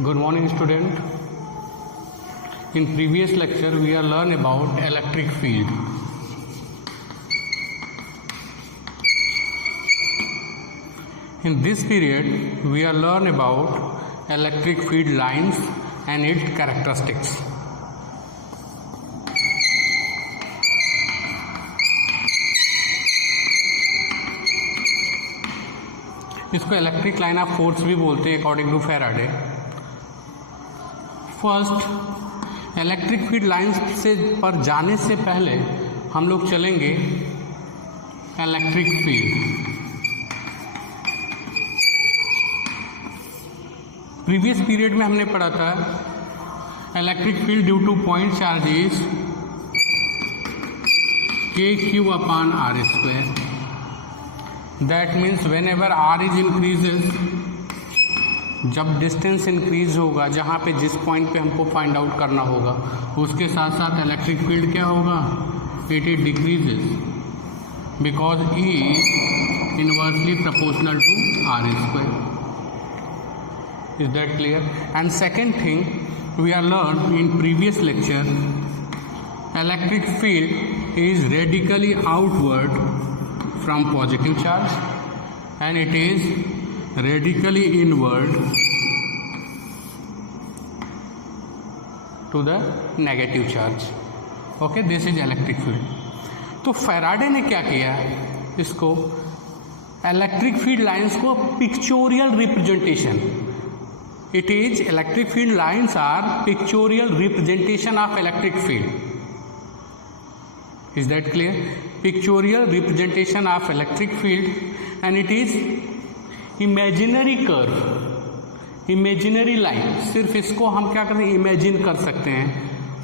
Good morning, student. In previous lecture, we are learn about electric field. In this period, we are learn about electric field lines and its characteristics. इसको electric line of force भी बोलते हैं according to Faraday. First, electric field lines से पर जाने से पहले हम लोग चलेंगे इलेक्ट्रिक फील्ड. प्रीवियस पीरियड में हमने पढ़ा था electric field due two point charges KQ/R². That means whenever R is increases, जब डिस्टेंस इंक्रीज होगा, जहाँ पे जिस पॉइंट पे हमको फाइंड आउट करना होगा, उसके साथ साथ इलेक्ट्रिक फील्ड क्या होगा, it decreases because E is inversely proportional to R². Is that clear? And second thing we are learn in previous lecture, electric field is radically outward from positive charge and it is radically inward to the negative charge. Okay, this is electric field. तो Faraday ने क्या किया, इसको electric field lines को pictorial representation, it is electric field lines are pictorial representation of electric field. Is that clear? Pictorial representation of electric field and it is imaginary curve, imaginary line. सिर्फ इसको हम क्या करते हैं, imagine कर सकते हैं.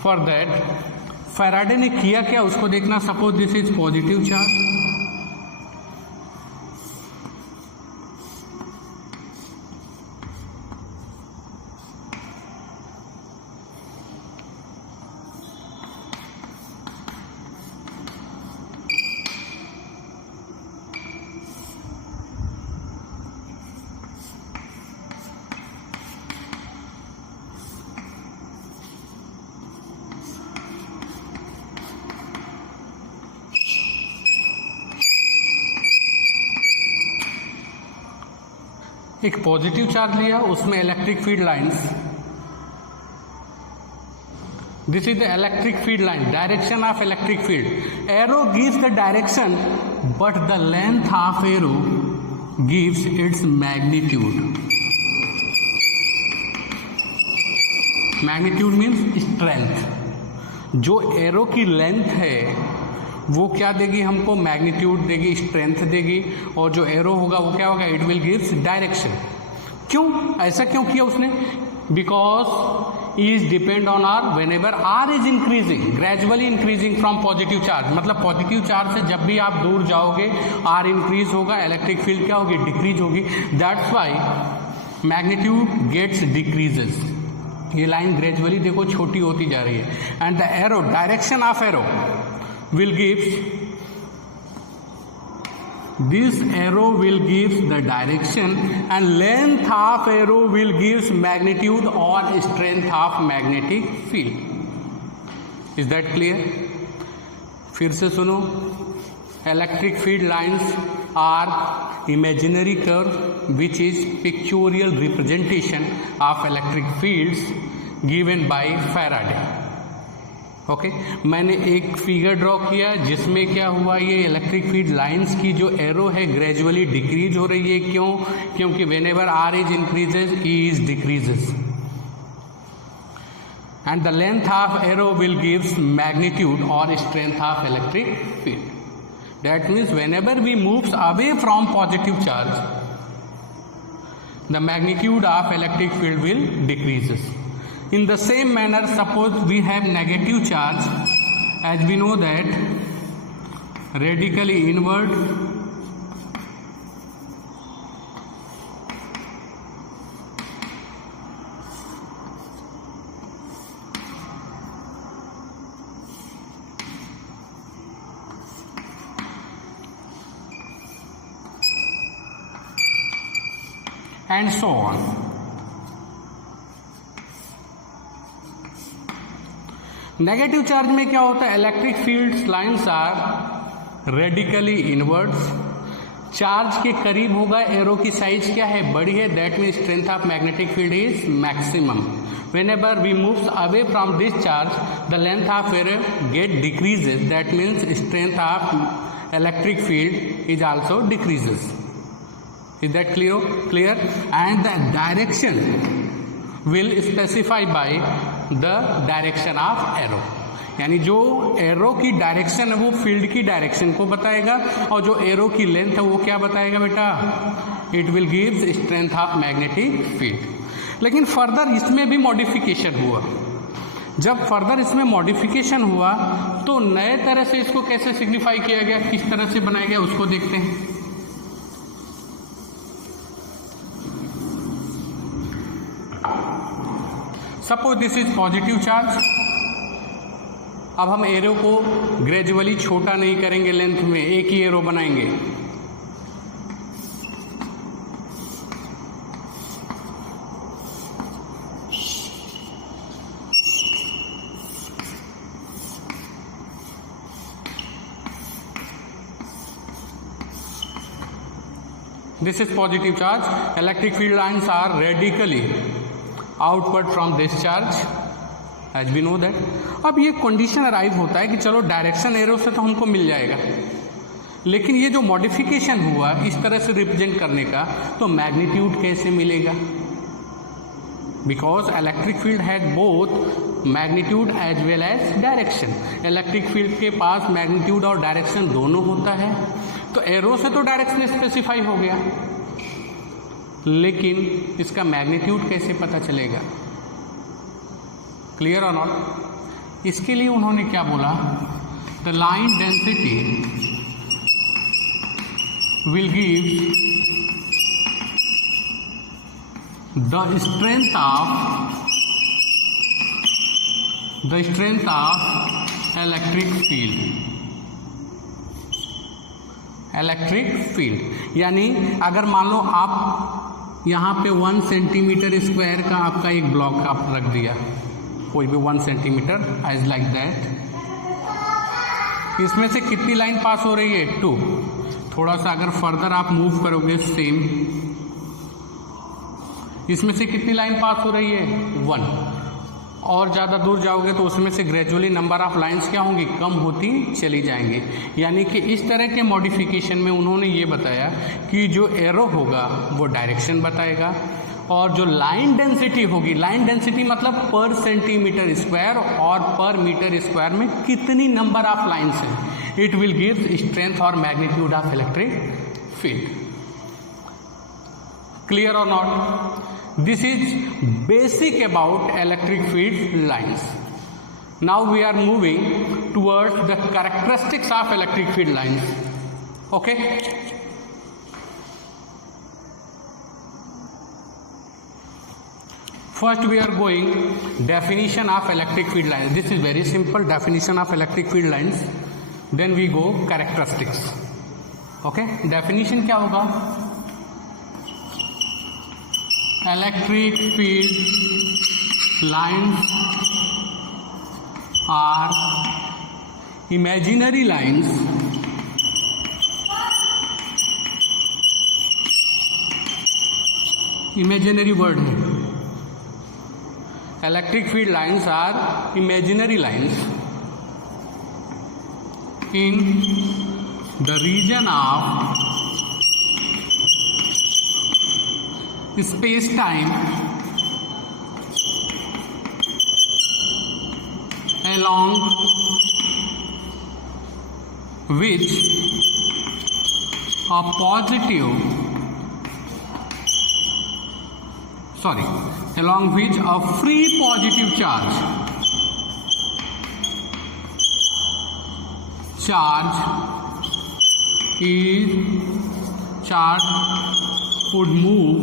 फॉर दैट फैराडे ने किया क्या, उसको देखना. Suppose this is positive charge, एक पॉजिटिव चार्ज लिया, उसमें electric field lines. This is the electric field line, direction of electric field. Arrow gives the direction but the length of arrow gives its magnitude. Magnitude means strength. जो arrow की length है वो क्या देगी हमको, magnitude देगी, strength देगी. और जो एरो होगा वो क्या होगा, इट विल गिव्स डायरेक्शन. क्यों ऐसा क्यों किया उसने, because E is depend on R. Whenever are is increasing, gradually increasing from positive charge, मतलब पॉजिटिव चार्ज से जब भी आप दूर जाओगे आर इंक्रीज होगा, इलेक्ट्रिक फील्ड क्या होगी, डिक्रीज होगी. That's why magnitude gets decreases. ये लाइन ग्रेजुअली देखो छोटी होती जा रही है. And the arrow, direction of arrow will gives, this arrow will gives the direction and length of arrow will gives magnitude or strength of magnetic field. Is that clear? फिर से सुनो, electric field lines are imaginary curve which is pictorial representation of electric fields given by Faraday. Okay मैंने एक figure draw किया जिसमें क्या हुआ, ये इलेक्ट्रिक फील्ड लाइंस की जो एरो है ग्रेजुअली डिक्रीज हो रही है. क्यों, क्योंकि whenever are is increases E is decreases and the length of arrow will gives magnitude और strength of electric field. That means whenever we moves away from positive charge the magnitude of electric field will decreases. In the same manner, suppose we have negative charge, as we know that radically inward and so on. Negative charge में क्या होता है, electric field lines are radically inwards, charge के करीब होगा, arrow की size क्या है, बड़ी है, that mean strength of magnetic field is maximum. Whenever we moves away from this charge, the length of arrow get decreases. That means strength of electric field is also decreases. Is that clear? Clear? And the direction will specify by the direction of arrow. यानी जो arrow की direction है वो field की direction को बताएगा, और जो एरो की लेंथ है वो क्या बताएगा बेटा, it will gives strength of magnetic field. लेकिन फर्दर इसमें भी मॉडिफिकेशन हुआ. जब फर्दर इसमें मॉडिफिकेशन हुआ तो नए तरह से इसको कैसे सिग्निफाई किया गया, किस तरह से बनाया गया, उसको देखते हैं. Suppose this is positive charge. अब हम एरो को ग्रेजुअली छोटा नहीं करेंगे, लेंथ में एक ही एरो बनाएंगे. This is positive charge. Electric field lines are radically outward from this charge, as we know that. अब ये कंडीशन अराइव होता है कि चलो डायरेक्शन एरो से तो हमको मिल जाएगा, लेकिन ये जो मॉडिफिकेशन हुआ इस तरह से रिप्रेजेंट करने का, तो मैग्नीट्यूड कैसे मिलेगा, because electric field has both magnitude as well as direction. Electric field के पास मैग्नीट्यूड और डायरेक्शन दोनों होता है. तो एरो से तो डायरेक्शन स्पेसिफाई हो गया, लेकिन इसका मैग्नीट्यूड कैसे पता चलेगा, क्लियर और नॉट. इसके लिए उन्होंने क्या बोला, the line density will give the strength of electric field. यानी अगर मान लो आप यहाँ पे 1 सेंटीमीटर स्क्वायर का आपका एक ब्लॉक आप रख दिया, कोई भी 1 सेंटीमीटर एज लाइक दैट, इसमें से कितनी लाइन पास हो रही है, 2. थोड़ा सा अगर फर्दर आप मूव करोगे सेम, इसमें से कितनी लाइन पास हो रही है, 1. और ज़्यादा दूर जाओगे तो उसमें से ग्रेजुअली नंबर ऑफ लाइंस क्या होंगी, कम होती चली जाएंगी. यानी कि इस तरह के मॉडिफिकेशन में उन्होंने ये बताया कि जो एरो होगा वो डायरेक्शन बताएगा, और जो लाइन डेंसिटी होगी, लाइन डेंसिटी मतलब पर सेंटीमीटर स्क्वायर और पर मीटर स्क्वायर में कितनी नंबर ऑफ लाइंस हैं, इट विल गिव स्ट्रेंथ और magnitude of electric field. Clear और not. This is basic about electric field lines. Now we are moving towards the characteristics of electric field lines. Okay? First we are going definition of electric field lines. This is very simple definition of electric field lines. Then we go characteristics. Okay? Definition क्या होगा? Electric field lines are imaginary lines imaginary word है. Electric field lines are imaginary lines in the region of space-time along which a free positive charge would move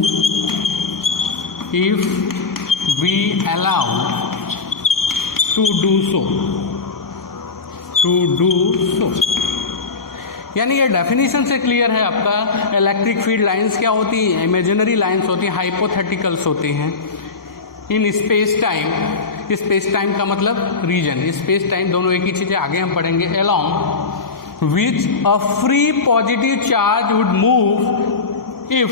if we allow to do so. यानी ये definition से clear है आपका. Electric field lines क्या होती हैं, imaginary lines होती हैं, हाइपोथेटिकल्स होती हैं in space time space time का मतलब रीजन, स्पेस टाइम दोनों एक ही चीज है, आगे हम पढ़ेंगे। Along which a free positive charge would move if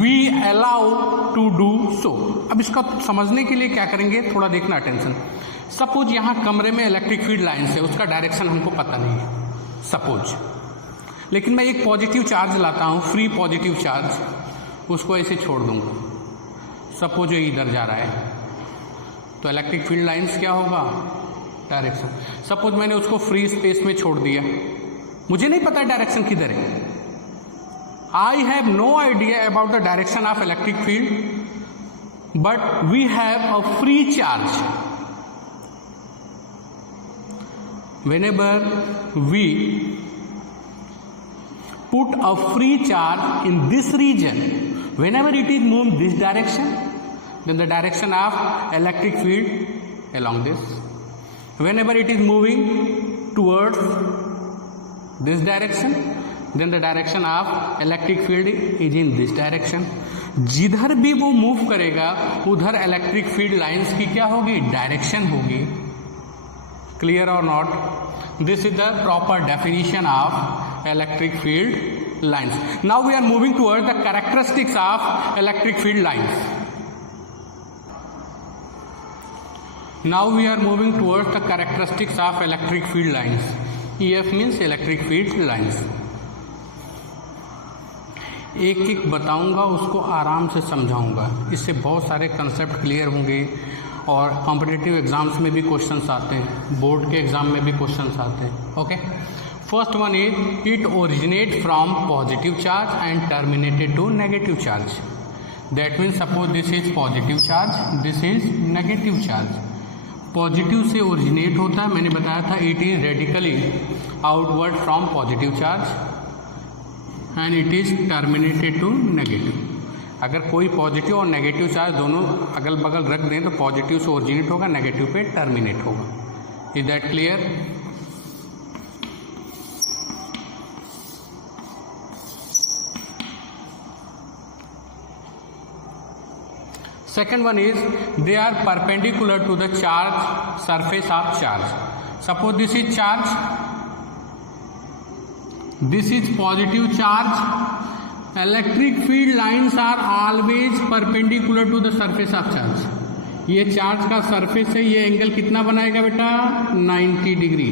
we allow to do so. अब इसका समझने के लिए क्या करेंगे, थोड़ा देखना अटेंशन। सपोज यहाँ कमरे में इलेक्ट्रिक फील्ड लाइन्स है, उसका डायरेक्शन हमको पता नहीं है सपोज, लेकिन मैं एक पॉजिटिव चार्ज लाता हूँ, फ्री पॉजिटिव चार्ज, उसको ऐसे छोड़ दूंगा, सपोज ये इधर जा रहा है, तो इलेक्ट्रिक फील्ड लाइन्स क्या होगा, डायरेक्शन। सपोज मैंने उसको फ्री स्पेस में छोड़ दिया, मुझे नहीं पता डायरेक्शन किधर है, I have no idea about the direction of electric field, but we have a free charge. Whenever we put a free charge in this region, whenever it is moving this direction, then the direction of electric field along this. Whenever it is moving towards this direction, then the direction of electric field is in this direction. जिधर भी वो move करेगा उधर electric field lines की क्या होगी, direction होगी। Clear or not? This is the proper definition of electric field lines. Now we are moving towards the characteristics of electric field lines. Now we are moving towards the characteristics of electric field lines. EF means electric field lines. एक एक बताऊंगा, उसको आराम से समझाऊंगा, इससे बहुत सारे कंसेप्ट क्लियर होंगे और कॉम्पिटिटिव एग्जाम्स में भी क्वेश्चंस आते हैं, बोर्ड के एग्जाम में भी क्वेश्चंस आते हैं। Okay, first one is it originate from positive charge and terminated to negative charge. That means suppose this is positive charge, this is negative charge. Positive से ओरिजिनेट होता है, मैंने बताया था it is radically outward from positive charge and it is terminated to negative. अगर कोई positive और negative charge दोनों अगल बगल रख दें तो पॉजिटिव से ओरिजिनेट होगा, नेगेटिव पे टर्मिनेट होगा। Is that clear? Second one is they are perpendicular to the charge surface of charge. Suppose this is charge, this is positive charge, electric field lines are always perpendicular to the surface of charge. ये charge का surface है, ये angle कितना बनाएगा बेटा, 90 degree.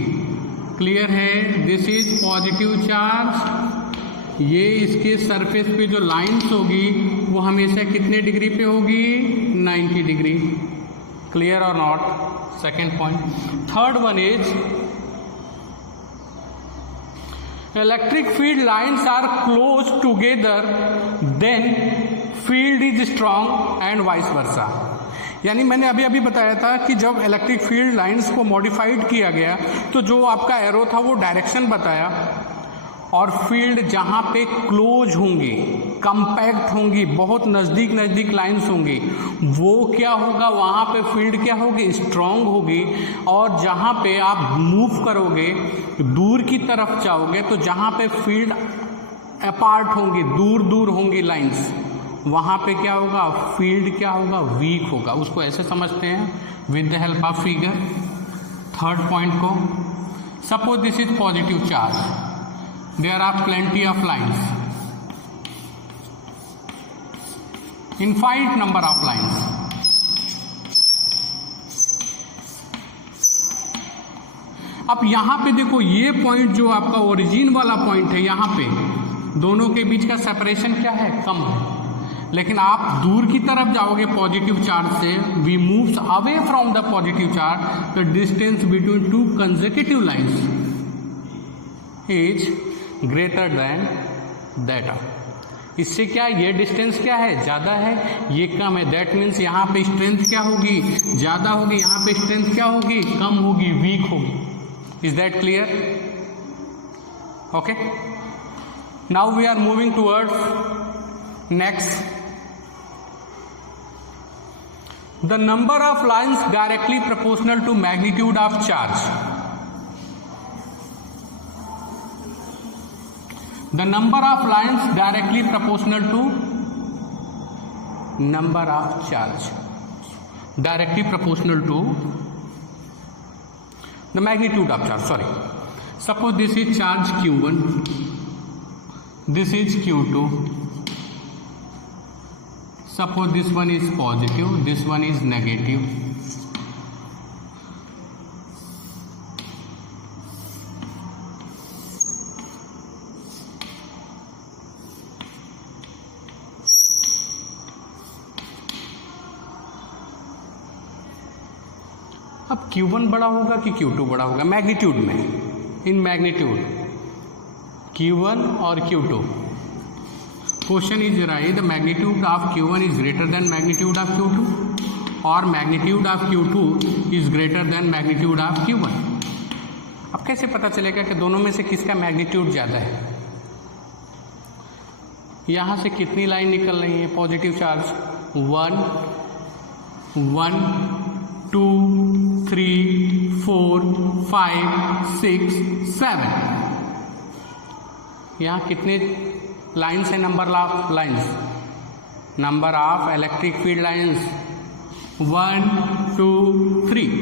Clear है? This is positive charge, ये इसके सरफेस पे जो लाइन्स होगी वो हमेशा कितने डिग्री पे होगी, 90 डिग्री। क्लियर और not? Second point. Third one is electric field lines are close together, then field is strong and vice versa। यानी मैंने अभी अभी बताया था कि जब इलेक्ट्रिक फील्ड लाइंस को मॉडिफाइड किया गया तो जो आपका एरो था वो डायरेक्शन बताया, और फील्ड जहाँ पे क्लोज होंगी, कंपैक्ट होंगी, बहुत नज़दीक नज़दीक लाइंस होंगी, वो क्या होगा, वहाँ पे फील्ड क्या होगी, स्ट्रॉन्ग होगी। और जहाँ पे आप मूव करोगे, दूर की तरफ जाओगे, तो जहाँ पे फील्ड अपार्ट होंगी, दूर दूर होंगी लाइंस, वहाँ पे क्या होगा, फील्ड क्या होगा, वीक होगा। उसको ऐसे समझते हैं with the help of figure. Third point को, suppose this is positive charge, there are plenty of lines, infinite number of lines। अब यहां पे देखो, ये पॉइंट जो आपका ओरिजिन वाला पॉइंट है, यहां पे दोनों के बीच का सेपरेशन क्या है, कम है। लेकिन आप दूर की तरफ जाओगे पॉजिटिव चार्ज से, we moves away from the positive charge, the distance between two consecutive lines is greater than that. इससे क्या, ये डिस्टेंस क्या है, ज़्यादा है, ये कम है। दैट मीन्स यहाँ पे स्ट्रेंथ क्या होगी, ज़्यादा होगी, यहाँ पे स्ट्रेंथ क्या होगी, कम होगी, वीक होगी। Is that clear? Okay, now we are moving towards next, the number of lines directly proportional to magnitude of charge. The number of lines directly proportional to number of charge। directly proportional to the magnitude of charge. Sorry, suppose this is charge q1, this is q2, suppose this one is positive, this one is negative. अब Q1 बड़ा होगा कि Q2 बड़ा होगा magnitude में, in magnitude Q1 और Q2. Question is right the magnitude of Q1 is greater then magnitude of Q2 और magnitude of Q2 is greater then magnitude of Q1. अब कैसे पता चलेगा कि दोनों में से किसका मैग्नीट्यूड ज़्यादा है? यहाँ से कितनी लाइन निकल रही है पॉजिटिव चार्ज? 1 1 2 3 4 5 6 7. यहाँ कितने लाइन्स है? Number of lines, number of electric field lines 1 2 3.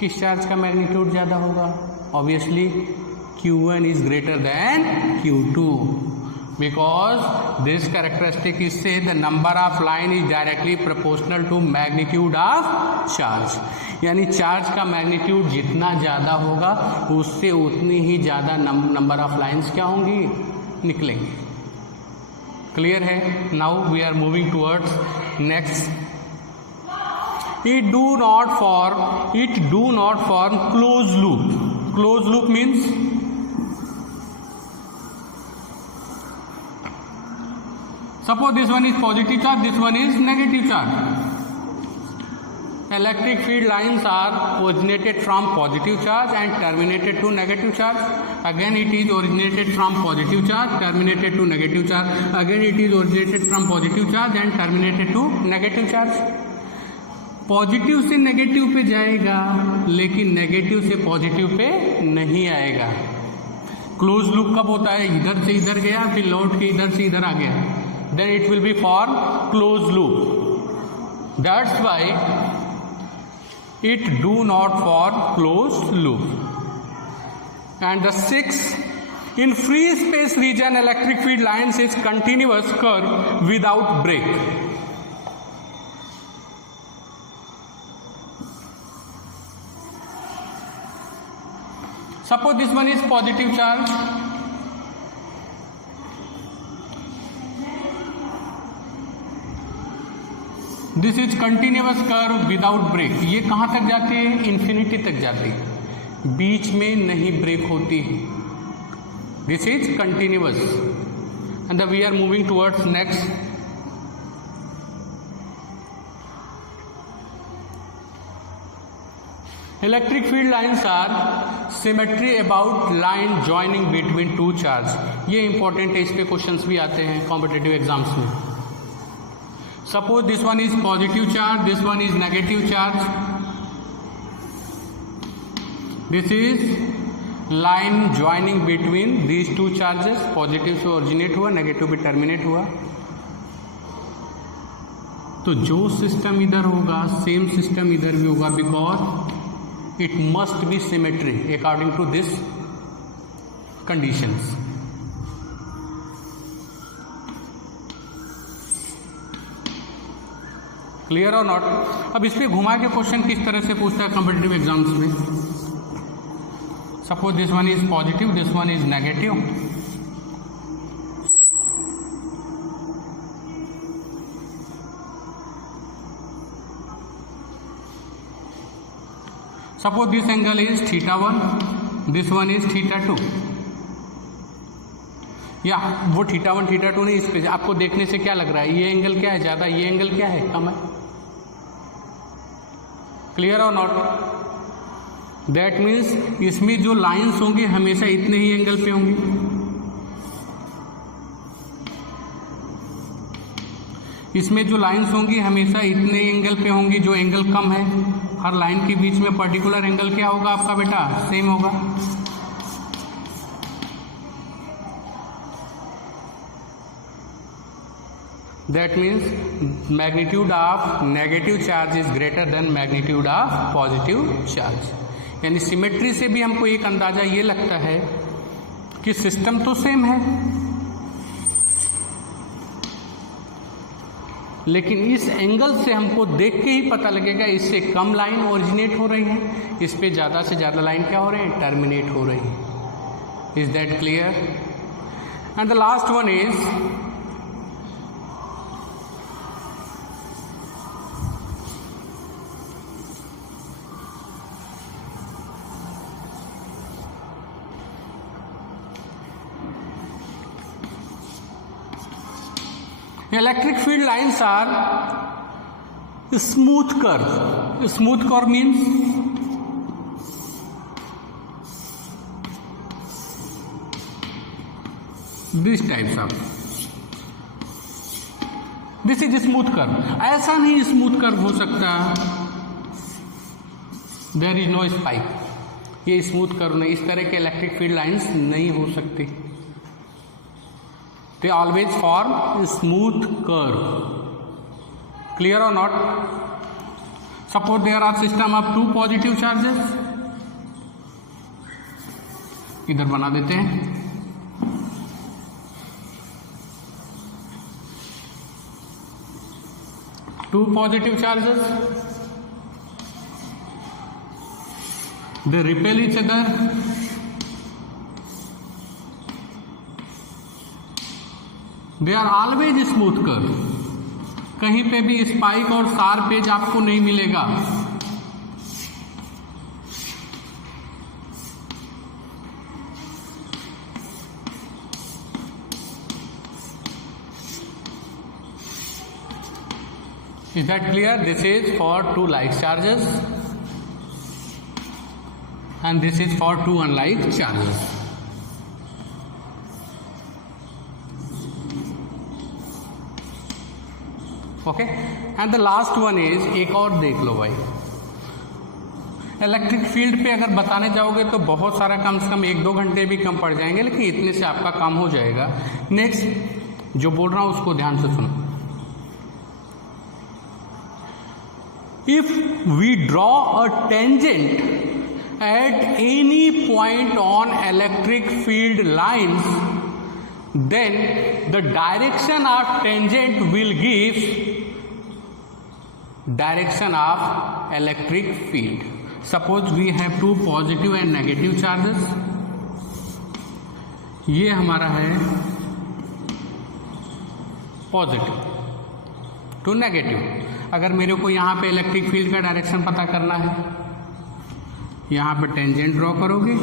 किस चार्ज का मैग्नीट्यूड ज़्यादा होगा? Obviously Q1 is greater than Q2 because this characteristic is say the number of line is directly proportional to magnitude of charge. यानी charge का magnitude जितना ज़्यादा होगा उससे उतनी ही ज़्यादा नंबर ऑफ लाइन्स क्या होंगी? निकलेंगे. क्लियर है? Now we are moving towards next. It do not form closed loop. Closed loop means suppose this one is positive charge, this one is negative charge. Electric field lines are originated from positive charge and terminated to negative charge. Again it is originated from positive charge, terminated to negative charge. Again it is originated from positive charge and terminated to negative charge. Positive से negative पे जाएगा लेकिन negative से positive pay नहीं आएगा. Close loop कब होता है? इधर से इधर गया फिर लौट के इधर से इधर आ गया, then it will be form close loop. That's why it do not form close loop. And the 6, in free space region electric field lines is continuous curve without break. Suppose this one is positive charge, this is continuous curve without break. ये कहाँ तक जाती है? Infinity तक जाती है, बीच में नहीं ब्रेक होती. This is continuous and we are moving towards next. Electric field lines are symmetry about line joining between two charge. ये इंपॉर्टेंट है, इस पे क्वेश्चंस भी आते हैं कॉम्पिटिटिव एग्जाम्स में. Suppose this one is positive charge, this one is negative charge. This is line joining between these two charges. Positive से originate हुआ, नेगेटिव पे टर्मिनेट हुआ. तो जो सिस्टम इधर होगा सेम सिस्टम इधर भी होगा because it must be symmetry according to this conditions. Clear or not? अब इस पे घुमा के क्वेश्चन किस तरह से पूछता है कॉम्पिटिटिव एग्जाम्स में. Suppose this one is positive, this one is negative. Suppose this angle is θ1, this one is θ2. या वो θ1 θ2 नहीं, इस पे आपको देखने से क्या लग रहा है? ये एंगल क्या है ज़्यादा, ये एंगल क्या है कम है. क्लियर और नॉट? दैट मीन्स इसमें जो लाइंस होंगे हमेशा इतने ही एंगल पे होंगी. इसमें जो लाइंस होंगी हमेशा इतने एंगल पे होंगी. जो एंगल कम है, हर लाइन के बीच में पर्टिकुलर एंगल क्या होगा आपका बेटा? सेम होगा. That means magnitude of negative charge is greater than magnitude of positive charge. यानी सिमेट्री से भी हमको एक अंदाजा ये लगता है कि सिस्टम तो सेम है, लेकिन इस एंगल से हमको देख के ही पता लगेगा इससे कम लाइन ओरिजिनेट हो रही है, इस पे ज़्यादा से ज़्यादा लाइन क्या हो रही है, टर्मिनेट हो रही है. Is that clear? And the last one is electric field lines are smooth curve. Smooth curve means this types of, this is smooth curve. ऐसा नहीं स्मूथ कर्व हो सकता, देयर इज नो स्पाइक. ये smooth curve नहीं, इस तरह के electric field lines नहीं हो सकती. They always form a smooth curve. Clear or not? Suppose there are system of two positive charges. इधर बना देते हैं. Two positive charges. They repel each other. They are always smooth curve. कहीं पे भी स्पाइक और शार्प एज आपको नहीं मिलेगा. Is that clear? This is for two like charges and this is for two unlike charges. Okay, and the last one is, एक और देख लो भाई. इलेक्ट्रिक फील्ड पे अगर बताने जाओगे तो बहुत सारा, कम से कम 1-2 घंटे भी कम पड़ जाएंगे, लेकिन इतने से आपका काम हो जाएगा. नेक्स्ट जो बोल रहा हूं उसको ध्यान से सुनो. If we draw a tangent at any point on electric field lines, then the direction of tangent will give direction of electric field. Suppose we have two positive and negative charges. ये हमारा है positive to negative. अगर मेरे को यहाँ पे electric field का direction पता करना है, यहाँ पे टेंजेंट ड्रॉ करोगे,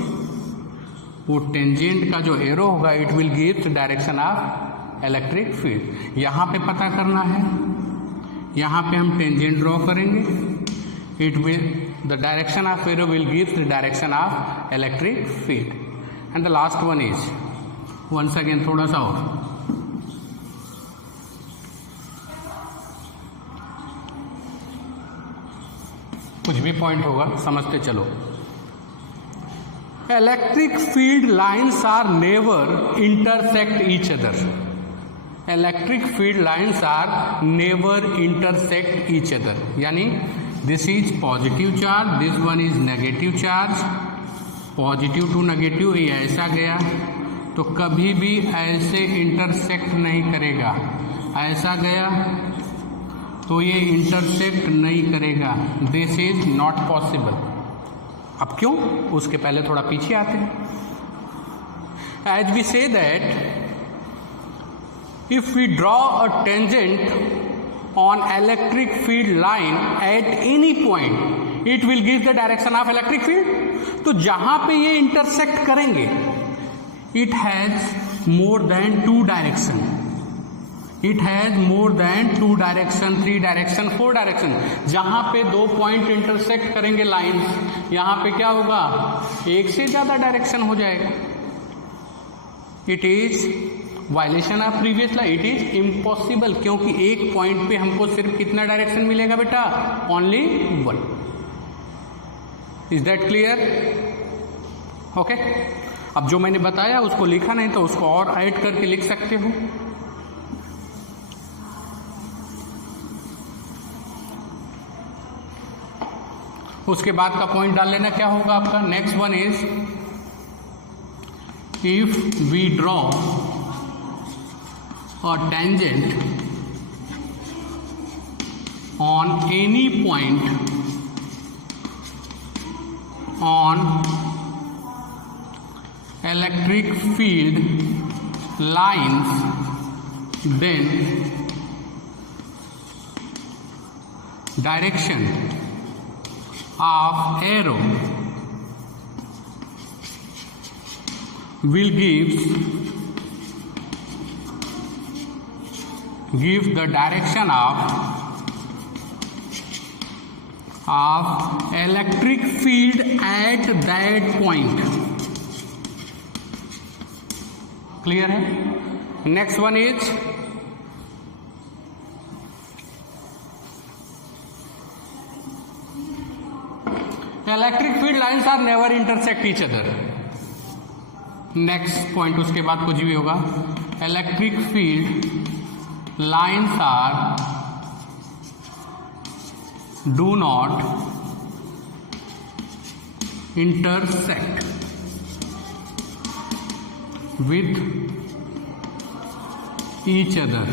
वो टेंजेंट का जो एरो होगा it will give the direction of electric field. यहाँ पे पता करना है, यहाँ पे हम टेंजेंट ड्रॉ करेंगे, it will the direction of arrow will give the direction of electric field. And the last one is, once again थोड़ा सा और, कुछ भी पॉइंट होगा समझते चलो. Electric field lines are never intersect each other. Electric field lines are never intersect each other. यानी this is positive charge, this one is negative charge. Positive to negative ये ऐसा गया तो कभी भी ऐसे इंटरसेक्ट नहीं करेगा. ऐसा गया तो ये इंटरसेक्ट नहीं करेगा. This is not possible. अब क्यों? उसके पहले थोड़ा पीछे आते हैं. As we say that if we draw a tangent on electric field line at any point, it will give the direction of electric field. तो जहां पे ये इंटरसेक्ट करेंगे, it has more than 2 direction. It has more than 2 direction, 3 direction, 4 direction. जहां पे 2 point intersect करेंगे lines, यहां पे क्या होगा, एक से ज्यादा डायरेक्शन हो जाएगा. It is violation of previous law. It is impossible, क्योंकि एक पॉइंट पे हमको सिर्फ कितना डायरेक्शन मिलेगा बेटा, only 1. Is that clear? Okay. अब जो मैंने बताया उसको लिखा नहीं तो उसको और ऐड करके लिख सकते हो. उसके बाद का पॉइंट डाल लेना, क्या होगा आपका। Next one is if we draw a tangent on any point on electric field lines, then direction of arrow will give the direction of electric field at that point. Clear है। next one is electric field lines are never intersect each other. next point उसके बाद कुछ भी होगा, electric field lines are do not intersect with each other.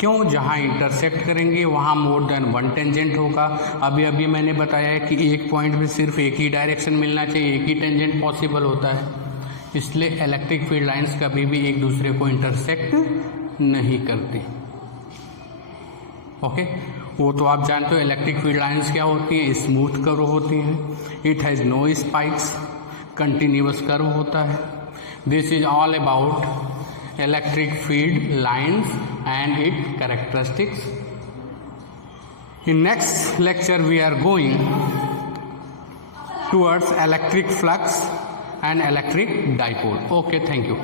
क्यों? जहाँ intersect करेंगे वहाँ मोर देन वन टेंजेंट होगा। अभी मैंने बताया है कि एक पॉइंट में सिर्फ एक ही डायरेक्शन मिलना चाहिए, एक ही टेंजेंट पॉसिबल होता है, इसलिए इलेक्ट्रिक फील्ड लाइंस कभी भी एक दूसरे को इंटरसेक्ट नहीं करती। ओके वो तो आप जानते हो इलेक्ट्रिक फील्ड लाइंस क्या होती हैं, स्मूथ कर्व होती हैं, it has no spikes, continuous curve होता है। This is all about electric field lines and it characteristics. In next lecture we are going towards electric flux and electric dipole. Okay, thank you.